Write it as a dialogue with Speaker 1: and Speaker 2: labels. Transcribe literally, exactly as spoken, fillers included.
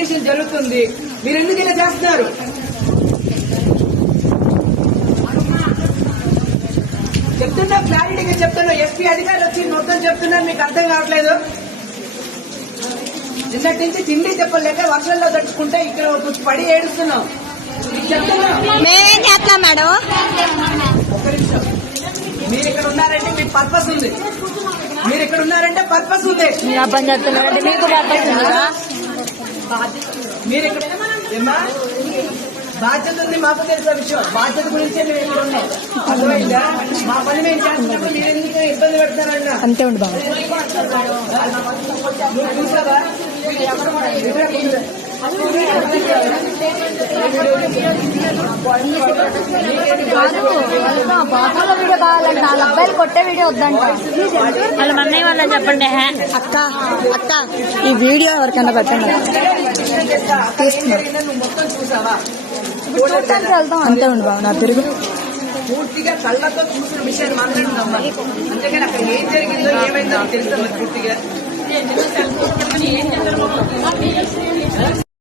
Speaker 1: Investigation జరుగుతుంది. మీరు ఎందుకు ఇలా చేస్తున్నారు? చెప్తున్నా, క్లారిటీగా చెప్తున్నా. ఎస్పీ అధికారులు వచ్చి మొత్తం చెప్తున్నారు, మీకు అర్థం కావట్లేదు. నిన్నటి నుంచి తిండి చెప్పలేక వర్షంలో తడుచుకుంటే ఇక్కడ పడి ఏడుస్తున్నాం.
Speaker 2: మేమేం చేస్తున్నాం మేడం?
Speaker 1: ఒక్క నిమిషం. మీరు ఇక్కడ ఉన్నారంటే మీకు పర్పస్ ఉంది. మీరు ఇక్కడ ఉన్నారంటే పర్పస్ ఉంది.
Speaker 2: మీరు అబ్బాయి చెప్తున్నారంటే మీకు పర్పస్ ఉందా?
Speaker 1: మీరు ఇక్కడ ఏమా బాధ్యత ఉంది, మాకు తెలిసిన విషయం. బాధ్యత గురించే మేము ఇక్కడ ఉన్నాం. అర్థమైందా? మా పని మేము చేస్తున్నప్పుడు మీరు ఎందుకు ఇబ్బంది పెడతారన్నా?
Speaker 2: అంతే ఉండి బాబు.
Speaker 1: నువ్వు చూసావా?
Speaker 2: బాత్రూంలో వీడియో కావాలంటే నాలుగు అబ్బాయిలు కొట్టే వీడియో వద్దంట. వాళ్ళ మన్నయ్య వాళ్ళని చెప్పండి. అక్క అక్క ఈ వీడియో ఎవరికైనా పెట్టండి.
Speaker 1: మొత్తం చూసావా?
Speaker 2: చూడటానికి వెళ్తాం. అంతే ఉండి బాబు. నా తిరుగు
Speaker 1: పూర్తిగా కళ్ళతో చూసిన విషయాన్ని మాత్రం నమ్మాలి. అంతేగాని అక్కడ ఏం జరిగిందో ఏమైందో తెలుసా మరి పూర్తిగా.